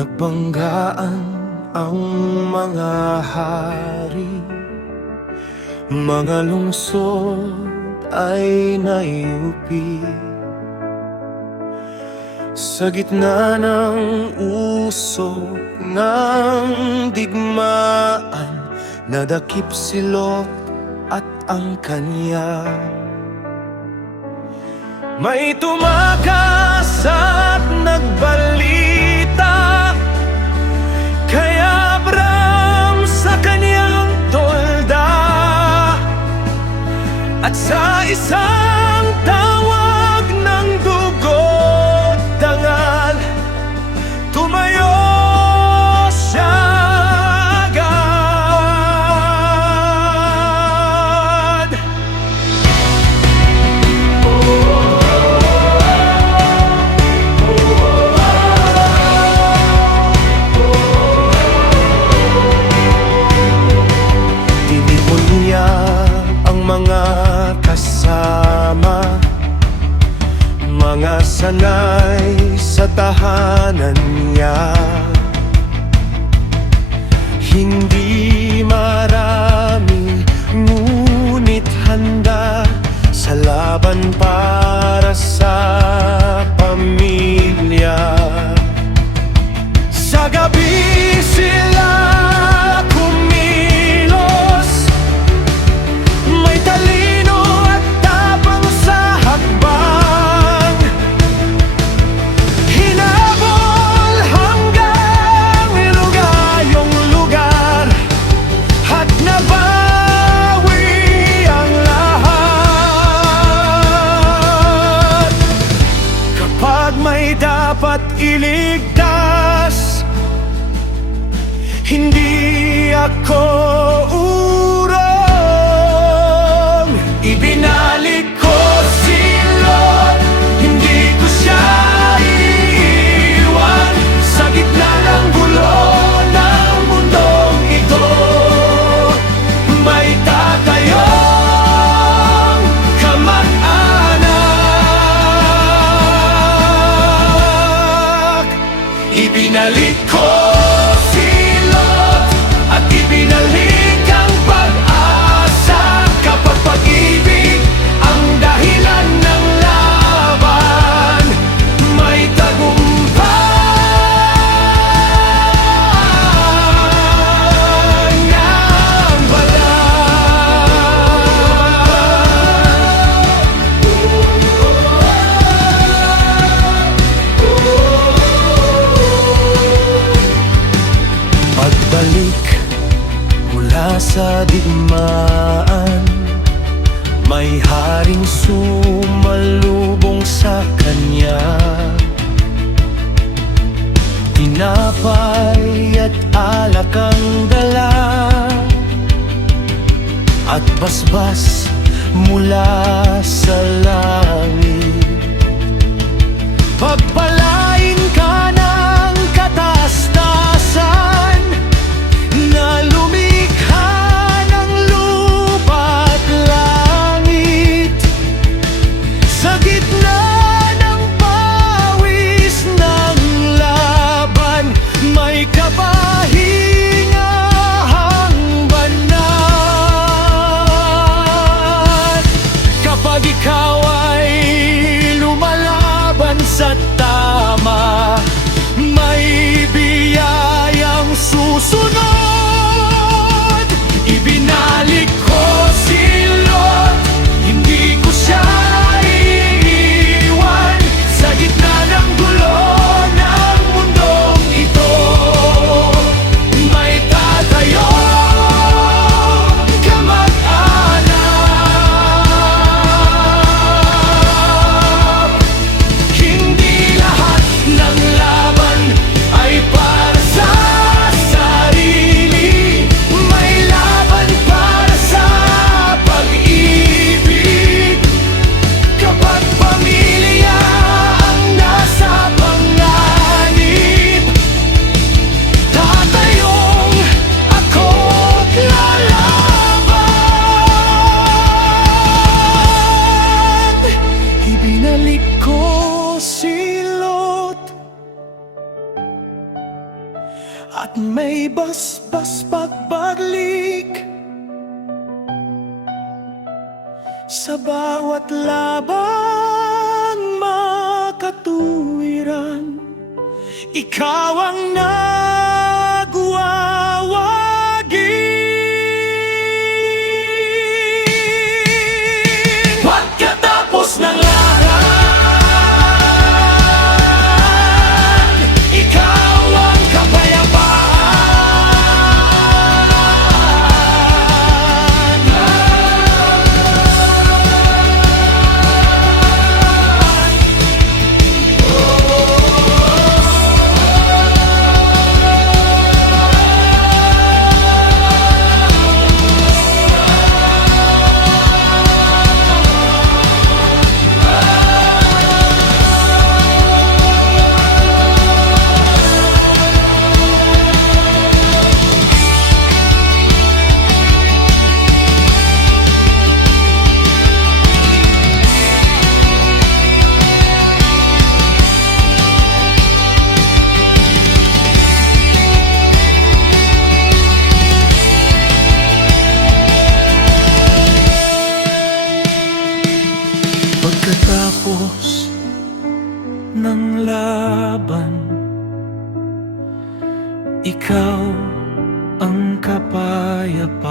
Nagbanggaan ang mga hari, mga lungsod ay naiupi. Sa gitna ng usok ng digmaan, nadakip si Lot at ang kanya. May tumakas at nagbalita kay Abram sa kanyang tolda, at sa isang tawag ng dugo't dangal, tumayo siya agad. Tinipon niya ang mga kasama, mga sanay sa tahanan niya. Hindi marami, ngunit handa sa laban para sa pamilya. Sa gabi sila kumilos, may talino at tapang sa hakbang. Hinabol hanggang ilugayong lugar, at nabawi ang lahat. Kapag may dapat iligtas, hindi ako urong. Ibinalik ko si Lot, hindi ko siya iiwan sa gitna ng gulo ng mundong ito. May tatayong kamag-anak. Ibinalik ko si Lot at ibinalik ang pag-asa. Kapag pag-ibig ang dahilan ng laban, may tagumpay ng pagbalik mula sa digmaan, may haring sumalubong sa kanya. Tinapay at alak ang dala, at basbas mula sa langit. Pagpalain ka ng kataas-taasan na lumikha ng lupa at langit. Sa gitna ng pawis ng laban, may kapahingahang banal. Kapag ikaw ay lumalaban sa May basbas pagbaglik sa bawat laban makatuwiran. Ikaw ang nagwawagi. Pagkatapos ng lahat, ikaw ang kapayapaan. Pagkatapos ng laban, ikaw ang kapayapaan.